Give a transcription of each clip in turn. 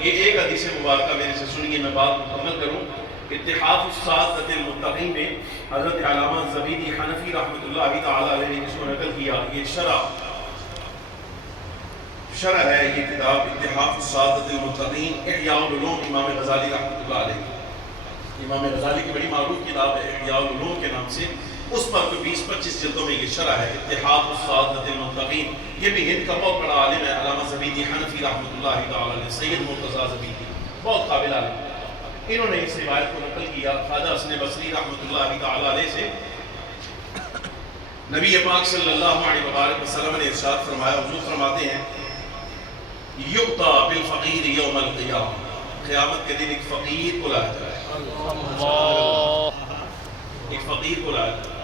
یہ ایک حدیث مبارکہ میرے سے سنیے، میں بات مکمل کروں۔ اتحاف السادۃ المتقین میں حضرت علامہ زبیدی حنفی رحمۃ اللہ تعالی علیہ نے اس کو نقل کیا۔ یہ شرح ہے یہ کتاب اتحاف السادۃ المتقین، احیاء العلوم، امام غزالی رحمۃ اللہ علیہ۔ امام غزالی کی بڑی معروف کتاب ہے احیاء العلوم کے نام سے، اس پر تو 20-25 جلدوں میں یہ شرح ہے اتحاف السادۃ المتقین۔ یہ بھی ہند کا بہت بڑا عالم ہے علامہ زبیدی حنفی رحمۃ اللہ تعالی علیہ، سید مرتضیٰ زبیدی، بہت قابل عالم۔ انہوں نے اس روایت کو نقل کیا خواجہ حسن بصری رحمۃ اللہ تعالی علیہ سے۔ نبی پاک صلی اللہ علیہ وآلہ وسلم نے ارشاد فرمایا، حضور فرماتے ہیں یؤتی بالفقیر یوم القیامہ، قیامت کے دن ایک فقیر کو لایا جائے گا، ایک فقیر کو لایا جائے گا۔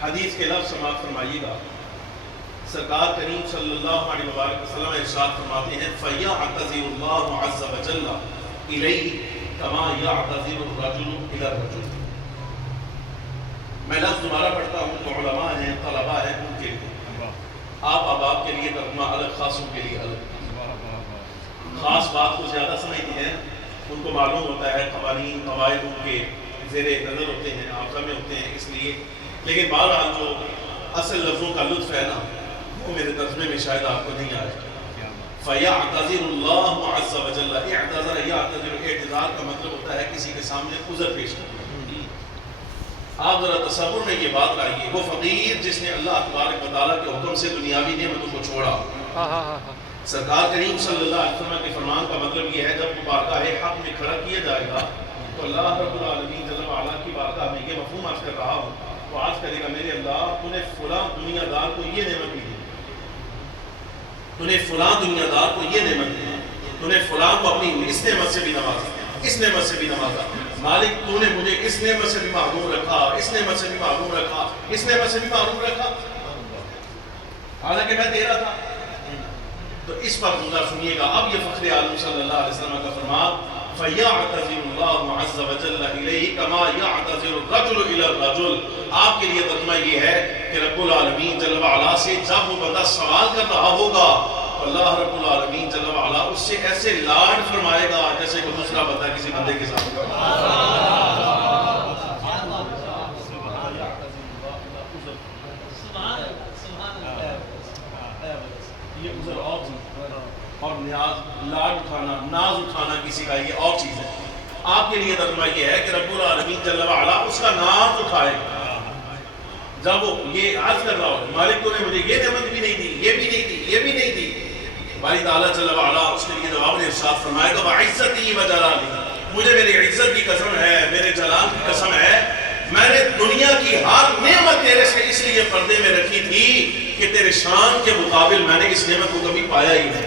حدیث کے لفظ سماعت فرمائیے گا، سرکار کریم صلی اللہ علیہ وآلہ وسلم ارشاد فرماتے ہیں فَيَعْتَذِرُ اللَّهُ عَزَّ وَجَلَّ إِلَيْهِ كَمَا يَعْتَذِرُ الرَّجُلُ إِلَى الرَّجُلِ۔ میں لفظ دوبارہ پڑھتا ہوں، تو علماء ہیں، طلباء ہیں، ان کے لیے آپ احباب کے لیے ترجمہ الگ، خاصوں کے لیے الگ۔ خاص بات کو زیادہ سمجھتے ہیں، ان کو معلوم ہوتا ہے قوانین قواعد ان کے زیر نظر ہوتے ہیں، حافظہ میں ہوتے ہیں، اس لیے۔ لیکن بہرحال جو اصل لفظوں کا لطف ہے نا، وہ میرے ترجمے میں شاید آپ کو نہیں آئے۔ فَيَعْتَذِرُ اللَّهُ عَزَّ وَجَلَّ، اعتذر یعتذر، اعتذار کا مطلب ہوتا ہے کسی کے سامنے عذر پیش کرنا۔ آپ ذرا تصور میں یہ بات لائیے، وہ فقیر جس نے اللہ تبارک و تعالیٰ کے حکم سے دنیاوی نعمتوں کو چھوڑا۔ سرکار کریم صلی اللہ علیہ وسلم کے فرمان کا مطلب یہ ہے جب وہ بارگاہ حق میں کھڑا کیا جائے گا تو اللہ رب العالمین جل وعلا کی بارگاہ میں یہ مفہوم عرض کر رہا ہوں، وہ عرض کرے گا میرے اللہ تو نے فلاں دنیا دار کو یہ نعمت بھی دی، تو نے فلاں دنیا دار کو یہ نعمت دی، تو نے فلاں کو اپنی اس نعمت سے بھی نوازا، اس نعمت سے بھی نوازا۔ مالک تو نے مجھے اس نعمت سے بھی محروم رکھا، اس نعمت سے بھی محروم رکھا، اس نعمت سے بھی محروم رکھا، حالانکہ میں دے رہا تھا۔ تو اس پر جملہ سنیے گا، اب یہ فخر عالم صلی اللہ علیہ وسلم کا فرمان فَيَعْتَذِرُ اللَّهُ عَزَّ وَجَلَّ إِلَيْهِ كَمَا يَعْتَذِرُ الرَّجُلُ إِلَى الرَّجُلِ۔ آپ کے لیے ترجمہ یہ ہے کہ رب العالمین جل وعلا سے جب وہ بندہ سوال کر رہا ہوگا اللہ رب العالمین جل وعلا اس سے ایسے لاڈ فرمائے گا جیسے کوئی دوسرا بندہ کسی بندے کے ساتھ۔ یہ عذر اور نیاز، لاڈ اٹھانا، ناز اٹھانا کسی کا، یہ اور چیز ہے۔ آپ کے لیے ترجمہ یہ ہے کہ رب العالمین جل وعلا اس کا ناز اٹھائے گا جب وہ یہ عرض کر رہا ہو مالک تو نے مجھے یہ نعمت بھی نہیں دی، یہ بھی نہیں دی، یہ بھی نہیں دی۔ باری تعالیٰ جل وعلا اس کے لیے جواب نے ارشاد فرمائے گا وَعِزَّتِي وَجَلَالِي، مجھے میری عزت کی قسم ہے، میرے جلال کی قسم ہے، میں نے دنیا کی ہر نعمت تیرے سے اس لیے پردے میں رکھی تھی کہ تیرے شان کے مقابل میں نے اس نعمت کو کبھی پایا ہی نہیں۔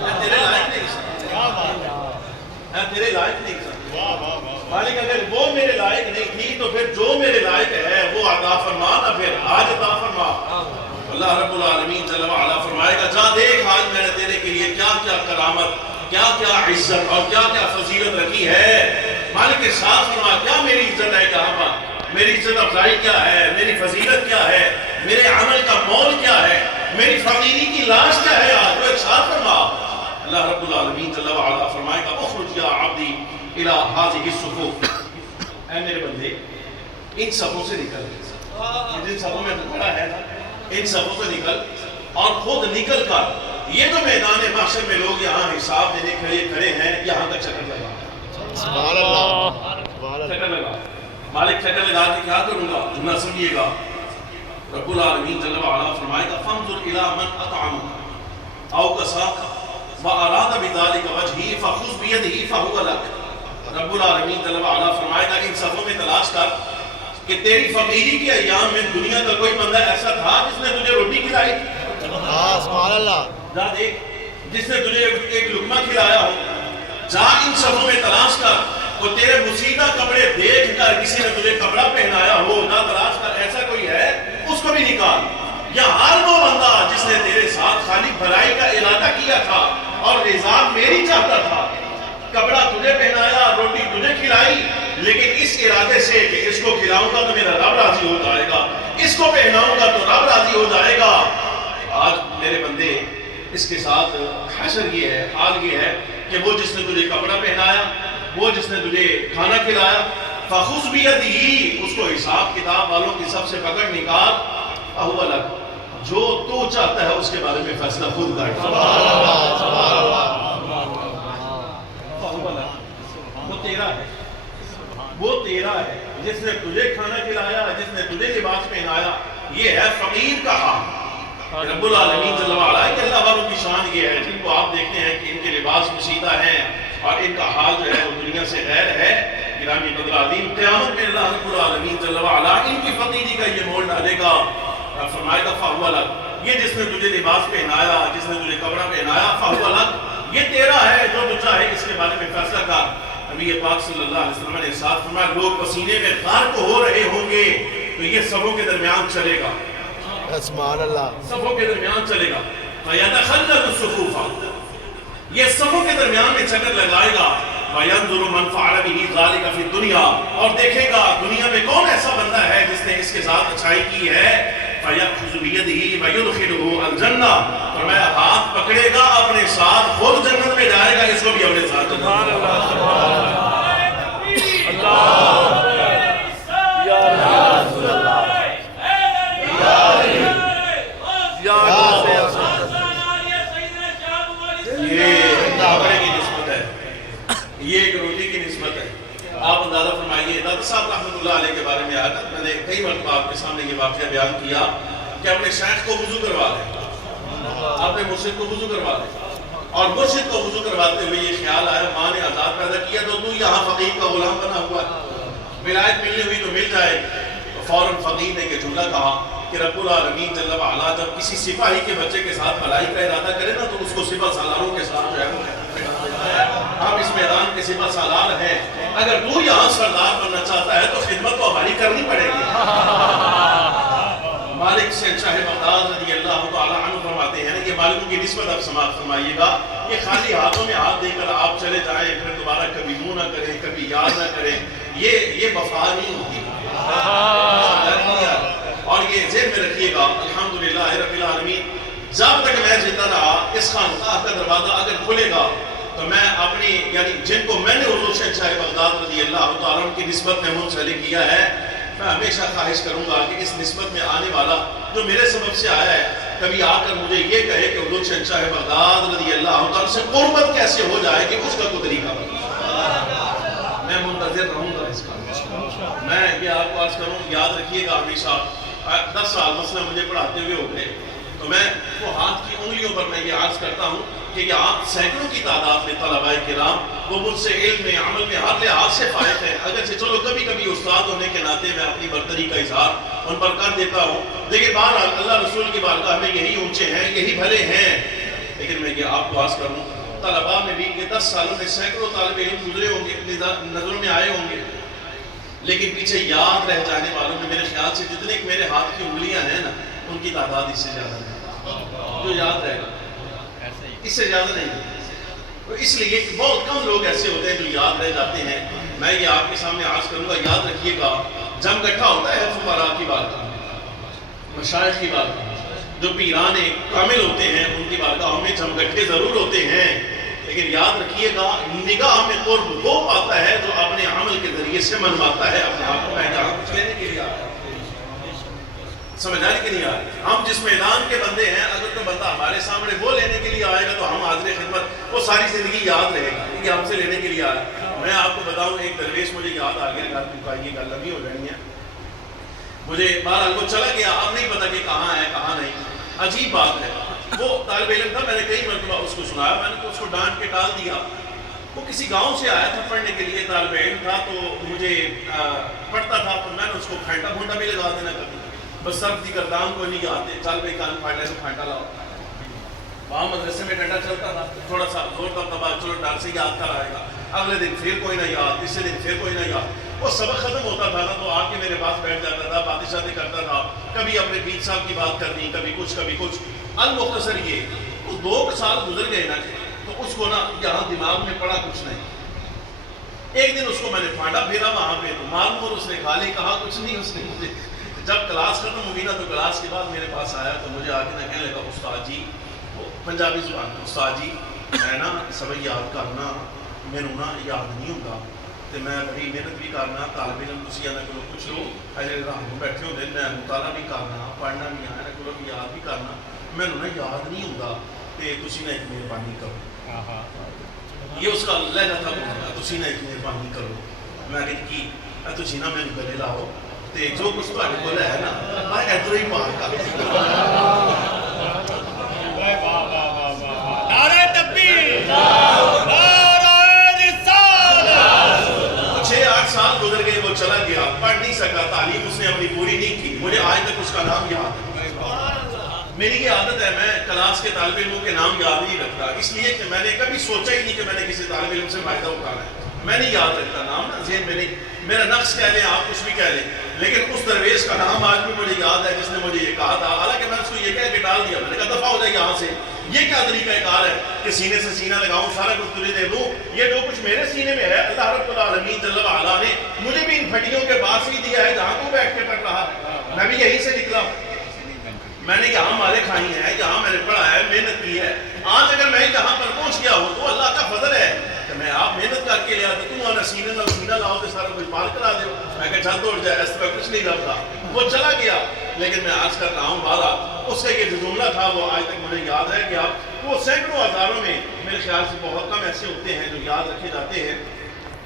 میں تیرے لائق نہیں سکتا، میں تیرے لائق نہیں سکتا۔ مالک اگر وہ میرے لائق نہیں تھی تو پھر جو میرے لائق ہے وہ عطا فرما، نہ پھر آج عطا فرما۔ اللہ رب العالمین جل وعلا فرمائے گا جا دیکھ آج میں نے تیرے کے لیے کیا کیا کرامت، کیا کیا عزت اور کیا کیا فضیلت رکھی ہے۔ مالک ارشاد فرما کیا میری عزت ہے کہاں پر، میری عزت افزائی کیا ہے، میری فضیلت کیا ہے، میرے عمل کا مول کیا ہے، میری فقیری کی لاش کیا ہے آج، وہ ارشاد فرما۔ اللہ رب العالمین جل وعلا فرمائے گا اخرج یا عبدی الی ہذہ الصفوف، اے میرے بندے ان صفوں سے نکل، جن صفوں میں کھڑا ہے نا ان صفوں سے نکل اور خود نکل کر یہ تو میدان محشر میں لوگ یہاں حساب دینے کے لیے کھڑے ہیں، یہاں تک چکر لگا، سبحان اللہ، چکر لگا۔ مالک چکر لگا کے کیا کروں گا، جملہ سمجھیے گا، رب العالمین جل وعلا فرمائے گا فانظر الی من اطعمک او کساک واراد بذلک وجہی فخذ بیدہ فہو لک۔ رب العالمین جل وعلا فرمائے گا ان صفوں میں تلاش کر کہ تیری فقیری کے ایام میں دنیا کا کوئی بندہ ایسا تھا جس نے تجھے روٹی کھلائی، سبحان اللہ، جا دیکھ جس نے تجھے ایک لقمہ کھلایا ہو، جا ان صفوں میں تلاش کر، وہ تیرے مسیدہ کپڑے دیکھ کر کسی نے تجھے کپڑا پہنایا ہو، جا تلاش کر ایسا کوئی ہے اس کو بھی نکال۔ یا ہر وہ بندہ جس نے تیرے ساتھ خالی بھلائی کا ارادہ کیا تھا اور رضا میری چاہتا تھا، کپڑا تجھے پہنایا، روٹی تجھے کھلائی، لیکن اس ارادے سے کہ اس کو کھلاؤں گا تو میرا رب راضی ہو جائے گا، اس کو پہناؤں گا تو رب راضی ہو جائے گا۔ آج میرے بندے اس کے ساتھ حشر یہ ہے، حال یہ ہے کہ وہ جس نے تجھے کپڑا پہنایا، وہ جس نے تجھے کھانا کھلایا، فخذ بیدہ، اس کو حساب کتاب والوں کی سب سے پکڑ نکال، فہو لک، جو تو چاہتا ہے اس کے بارے میں فیصلہ خود کر، سبحان اللہ سبحان اللہ، فہو لک، وہ تیرا ہے، وہ تیرا ہے، جس نے تجھے کھانا کھلایا، جس نے تجھے لباس پہنایا، یہ ہے فقیر کا حال۔ رب العالمین جل وعلا کہ اللہ والوں کی شان یہ ہے جن کو آپ دیکھتے ہیں کہ ان کے لباس پوشیدہ ہیں اور ان کا حال جو ہے وہ دنیا سے غیر ہے، گرامی قدر عظیم، قیامت میں اللہ رب العالمین جل وعلا ان کی فقیری کا یہ مول ڈالے گا، فرمائے گا فہو لک، یہ جس نے تجھے لباس پہنایا، جس نے تجھے کپڑا پہنایا، فہو لک، یہ تیرا ہے، جو تو چاہے اس کے بارے میں فیصلہ کر۔ نبی پاک صلی اللہ علیہ وسلم نے ارشاد فرمایا لوگ پسینے میں غرق ہو رہے ہوں گے تو یہ صفوں کے درمیان چلے گا، سبحان اللہ، صفوں کے درمیان چلے گا، فَيَتَخَلَّلُ الصُّفُوفَ، یہ صفوں کے درمیان میں چکر لگائے گا، وَيَنْظُرُ مَنْ فَعَلَ بِهِ ذَلِكَ فِي الدُّنْيَا، اور دیکھے گا دنیا میں کون ایسا بندہ ہے جس نے اس کے ساتھ اچھائی کی ہے، فَيَأْخُذُ بِيَدِهِ وَيُدْخِلُهُ الْجَنَّةَ، فرمایا ہاتھ پکڑے گا اپنے ساتھ خود جنت میں جائے گا، اس کو بھی اپنے ساتھ جنت میں جائے یہ ایک روٹی کی نسبت ہے۔ آپ اندازہ فرمائیے دادا صاحب رحمۃ اللہ علیہ کے بارے میں آیا، میں نے کئی مرتبہ آپ کے سامنے یہ واقعہ بیان کیا کہ اپنے شیخ کو وضو کروا لیں، اپنے مرشد کو وضو کروا لیں، اور مرشد کو وضو کرواتے ہوئے یہ خیال آیا ماں نے آزاد پیدا کیا تو یہاں فقیر کا غلام بنا ہوا ہے، ولایت ملنی ہوئی تو مل جائے، تو فوراً فقیر نے کہ جملہ کہا کہ رب العالمین جل وعلا جب کسی سپاہی کے بچے کے ساتھ بھلائی کا ارادہ کرے نا تو اس کو سپہ سالاروں کے ساتھ جو ہے وہ ہم اس میدان کے سپہ سالار ہیں، اگر تو یہاں سردار بننا چاہتا ہے تو خدمت تو ہماری کرنی پڑے گی۔ مالک سے شاہ بغداد رضی اللہ تعالیٰ عنہ فرماتے ہیں یہ مالکوں کی نسبت اب سماعت فرمائیے گا، یہ خالی ہاتھوں میں ہاتھ دے کر آپ چلے جائیں پھر دوبارہ کبھی منہ نہ کریں کبھی یاد نہ کریں، یہ وفا نہیں ہوتی، اور یہ ذہن میں رکھیے گا الحمدللہ رب العالمین جب تک میں زندہ رہا اس خانقاہ کا دروازہ اگر کھلے گا تو میں اپنی یعنی جن کو میں نے حضور شہنشاہ بغداد رضی اللہ تعالیٰ کی نسبت میں منسلک کیا ہے، میں ہمیشہ خواہش کروں گا کہ اس نسبت میں آنے والا جو میرے سبب سے آیا ہے کبھی آ کر مجھے یہ کہے کہ حضور شہنشاہ بغداد رضی اللہ تعالیٰ سے قربت کیسے ہو جائے کہ اس کا کوئی طریقہ بتا، میں منتظر رہوں گا اس کا۔ میں یہ آپ کو عرض کروں یاد رکھیے گا ہمیشہ 10 سال مثلا مجھے پڑھاتے ہوئے ہو گئے تو میں وہ ہاتھ کی انگلیوں پر میں یہ عرض کرتا ہوں کہ یہ آپ سینکڑوں کی تعداد میں طلباء کرام وہ مجھ سے علم میں عمل میں ہر لحاظ سے فائق ہیں، اگرچہ چلو کبھی کبھی استاد ہونے کے ناطے میں اپنی برتری کا اظہار ان پر کر دیتا ہوں، لیکن بہرحال اللہ رسول کی بارگاہ میں یہی اونچے ہیں یہی بھلے ہیں، لیکن میں یہ آپ کو عرض کروں طلباء میں بھی یہ 10 سالوں میں سینکڑوں طالب علم گزرے ہوں گے نظروں میں آئے ہوں گے، لیکن پیچھے یاد رہ جانے والوں میں میرے خیال سے جتنے میرے ہاتھ کی انگلیاں ہیں نا ان کی تعداد اس سے زیادہ نہیں جو یاد رہے گا، اس سے زیادہ نہیں ہے، تو اس لیے بہت کم لوگ ایسے ہوتے ہیں جو یاد رہ جاتے ہیں۔ میں یہ آپ کے سامنے عرض کروں گا یاد رکھیے گا جب اکٹھا ہوتا ہے فقراء کی بارگاہ مشائخ کی بارگاہ جو پیران کامل ہوتے ہیں ان کی بارگاہوں میں جم اکٹھے ضرور ہوتے ہیں، لیکن یاد رکھیے گا نگاہ میں قرب وہ پاتا ہے جو اپنے عمل کے ذریعے سے منواتا ہے اپنے آپ کو، میں جہاں کچھ لینے کے لیے آیا سمجھ آنے کے لیے آئے، ہم جس میدان کے بندے ہیں اگر تو بندہ ہمارے سامنے وہ لینے کے لیے آئے گا تو ہم حاضر خدمت وہ ساری زندگی یاد رہے گا کہ ہم سے لینے کے لیے آیا۔ میں آپ کو بتاؤں ایک درویش مجھے یاد آ گیا، گھر چکا یہ گل لمبی ہو جانی ہے، مجھے بہرحال وہ چلا گیا، اب نہیں پتا کہ کہاں ہے کہاں نہیں، عجیب بات ہے، وہ طالب علم تھا، میں نے کئی مرتبہ اس کو سنایا، میں نے اس کو ڈانٹ کے ٹال دیا، وہ کسی گاؤں سے آیا تھا پڑھنے کے لیے، طالب علم تھا تو مجھے پڑھتا تھا تو میں نے اس کو پھینٹا پھونٹا بھی لگا دینا کبھی، بس سب دی گردان کو نہیں آتے، چل بھائی کان پھاڑ لے تو پھینٹا لاؤ، وہاں مدرسے میں ڈنڈا چلتا تھا، تھوڑا سا زور دبدبا چلو ڈر سے یاد کر آئے گا، اگلے دن پھر کوئی نہ یاد، تیسرے دن پھر کوئی نہ یاد، وہ سبق ختم ہوتا تھا نا تو آ کے میرے پاس بیٹھ جاتا تھا، باتیں شاتیں کرتا تھا، کبھی اپنے پیر صاحب کی بات کرنی کبھی کچھ، المختصر یہ وہ 2 سال گزر گئے نا تو اس کو نا یہاں دماغ میں پڑا کچھ نہیں، ایک دن اس کو میں نے پھانڈا پھیرا وہاں پہ تو معلوم اس نے کھا لی، کہا کچھ نہیں اس نے مجھے، جب کلاس ختم ہوگی نا تو کلاس کے بعد میرے پاس آیا تو مجھے آ کے نہ کہنے لگا استاد جی پنجابی زبان استاد جی میں نا سبق یاد کرنا مینوں نا یاد نہیں ہوتا تے میں بڑی محنت بھی کرنا طالب علم تسی انہاں کولوں پوچھ لو اجے رات نوں بیٹھے ہوندے میں مطالعہ بھی کرنا پڑھنا بھی انہاں کولوں بھی یاد بھی کرنا مینوں نا یاد نہیں ہوتا تے تسی نا ایک مہربانی کرو یہ اس کا لہجہ تھا بولنا تسی نا ایک مہربانی کرو میں کہ تسی نا مینوں گلے لاؤ تے جو کچھ تہاڈے کول ہے نا میں ادھر ہی پار کر نعرہ تکبیر نعرہ رسالت 6-8 سال گزر گئے وہ چلا گیا پڑھ نہیں سکا تعلیم اس نے اپنی پوری نہیں کی مجھے آج تک اس کا نام یاد ہے میری یہ عادت ہے میں کلاس کے طالب علموں کے نام یاد نہیں رکھتا اس لیے کہ میں نے کبھی سوچا ہی نہیں کہ میں نے کسی طالب علم سے فائدہ اٹھانا ہے میں نہیں یاد رکھتا نام نا ذہن میں نہیں میرا نقص کہہ لیں آپ کچھ بھی کہہ لیں لیکن اس درویش کا نام آج بھی مجھے یاد ہے جس نے مجھے یہ کہا تھا حالانکہ میں اس کو یہ کہہ کے ڈال دیا میں نے کہا دفعہ ہو جائے یہاں سے یہ کیا طریقہ کار ہے کہ سینے سے سینہ لگاؤں سارا کچھ تجھے دے دوں یہ جو کچھ میرے سینے میں ہے اللہ رب العالمین جل وعلا نے مجھے بھی ان پھٹیوں کے پاس ہی دیا ہے جہاں تو بیٹھ کے پڑھ رہا ہے میں بھی یہیں سے نکلا میں نے یہاں مالے کھائی ہیں یہاں میں نے پڑھا ہے محنت کی ہے آج اگر میں یہاں پر پہنچ گیا ہوں تو اللہ کا فضل ہے کہ میں آپ محنت کر کے لیا تو تم آنا سینے نہ سینہ لاؤ تو سارا کچھ پار کرا دے میں کہا چل توڑ جائے اس طرح کچھ نہیں لگتا وہ چلا گیا لیکن میں آج کر رہا ہوں بارہ اس کا یہ جو جملہ تھا وہ آج تک مجھے یاد ہے کہ آپ وہ سینکڑوں ہزاروں میں میرے خیال سے بہت کم ایسے ہوتے ہیں جو یاد رکھے جاتے ہیں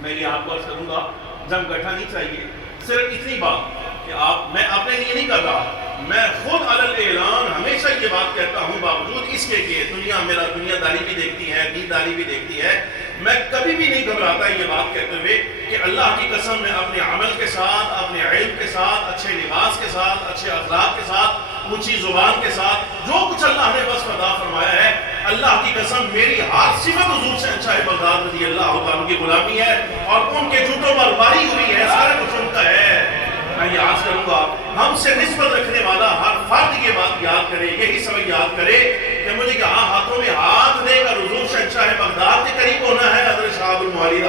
میں یہ آپ کو عرض کروں گا جم گٹھا نہیں چاہیے صرف اتنی بات کہ میں اپنے لیے نہیں کر رہا میں خود علی اعلان ہمیشہ یہ بات کہتا ہوں باوجود اس کے کہ دنیا میرا دنیا داری بھی دیکھتی ہے دین داری بھی دیکھتی ہے میں کبھی بھی نہیں گھبراتا یہ بات کہتے ہوئے کہ اللہ کی قسم میں اپنے عمل کے ساتھ اپنے علم کے ساتھ اچھے لباس کے ساتھ اچھے اخلاق کے ساتھ اونچی زبان کے ساتھ جو کچھ اللہ نے بس عطا فرمایا ہے اللہ کی قسم میری ہر صفت حضور سے اچھا ہے بغداد رضی اللہ عنہ کی غلامی ہے اور ان کے جھوٹوں پر باری ہوئی ہے سارا کچھ ان کا ہے میں یہ عرض کروں گا ہم سے نسبت رکھنے والا ہر فرد یہ بات یاد کرے یہی سبق یاد کرے کہ مجھے کہاں ہاتھوں میں ہاتھ دے کر حضور شہنشاہ بغداد کے قریب ہونا ہے حضرت شہاب المعالی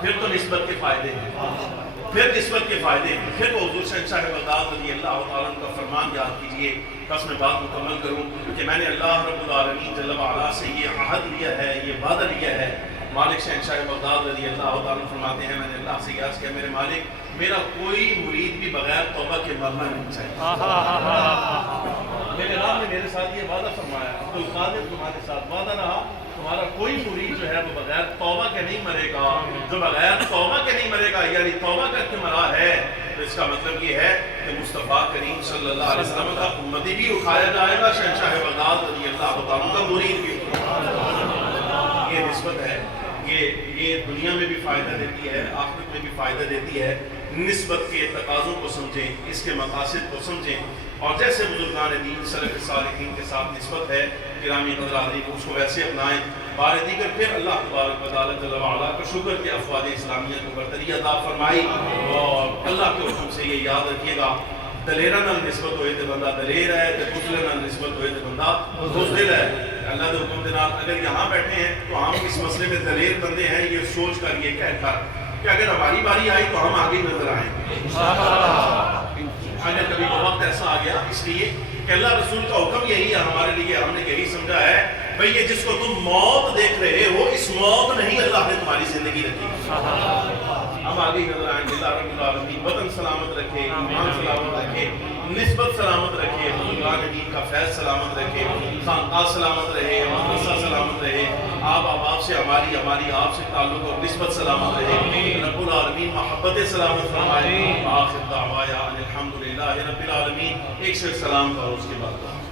پھر تو نسبت کے فائدے ہیں پھر نسبت کے فائدے ہیں پھر وہ حضور شہنشاہ بغداد رضی اللہ تعالیٰ کا فرمان یاد کیجئے بس میں بات مکمل کروں کہ میں نے اللہ رب العالمین جل وعلا سے یہ عہد لیا ہے یہ وعدہ لیا ہے مالک شہنشاہ بغداد رضی اللہ تعالیٰ فرماتے ہیں میں نے اللہ سے عرض کیا میرے مالک میرا کوئی مرید بھی بغیر توبہ کے مرنا نہیں چاہیے میرے رب نے میرے ساتھ یہ وعدہ فرمایا عبدالقادر تمہارے ساتھ وعدہ رہا تمہارا کوئی مرید جو ہے وہ بغیر توبہ کے نہیں مرے گا جو بغیر توبہ کے نہیں مرے گا یعنی توبہ کر کے مرا ہے تو اس کا مطلب یہ ہے کہ مصطفیٰ کریم صلی اللہ علیہ وسلم کا امتی بھی اٹھایا جائے گا شہنشاہ بغداد رضی اللہ تعالیٰ کا مرید بھی یہ نسبت ہے یہ دنیا میں بھی فائدہ دیتی ہے آخرت میں بھی فائدہ دیتی ہے نسبت کے تقاضوں کو سمجھیں اس کے مقاصد کو سمجھیں اور جیسے بزرگان دین سلف صالحین کے ساتھ نسبت ہے گرامی قدر حاضرین اس کو ویسے اپنائیں بار دیگر پھر اللہ تبارک و تعالیٰ جل وعلا کا شکر کہ افواج اسلامیہ کو برتری عطا فرمائی اور اللہ کے حکم سے یہ یاد رکھیے گا دلیرہ نال نسبت ہوئے تے بندہ دلیر ہے تے بزدل نال نسبت ہوئے تے بندہ بزدل ہے اللہ کے حکم کے نال اگر یہاں بیٹھے ہیں تو ہم اس مسئلے میں دلیر بندے ہیں یہ سوچ کر یہ کہہ کر کہ اگر ہماری باری آئی تو ہم آگے نظر آئیں اگر کبھی وقت ایسا آ گیا اس لیے کہ اللہ رسول کا حکم یہی ہے ہمارے لیے ہم نے یہی سمجھا ہے بھئی یہ جس کو تم موت دیکھ رہے ہو اس موت نہیں اللہ نے تمہاری زندگی رکھی ہم آگے نظر آئیں گے اللہ رب العالمین وطن سلامت رکھے ایمان سلامت رکھے نسبت سلامت رکھے بزرگان دین کا فیض سلامت رکھے خانقاہ سلامت رہے مدرسہ سلامت رہے آپ احباب سے ہماری آپ سے تعلق اور نسبت سلامت رہے رب العالمین محبت سلامت فرمائے آخر دعوایا الحمدللہ رب العالمین ایک سے سلام کرو اس کے بعد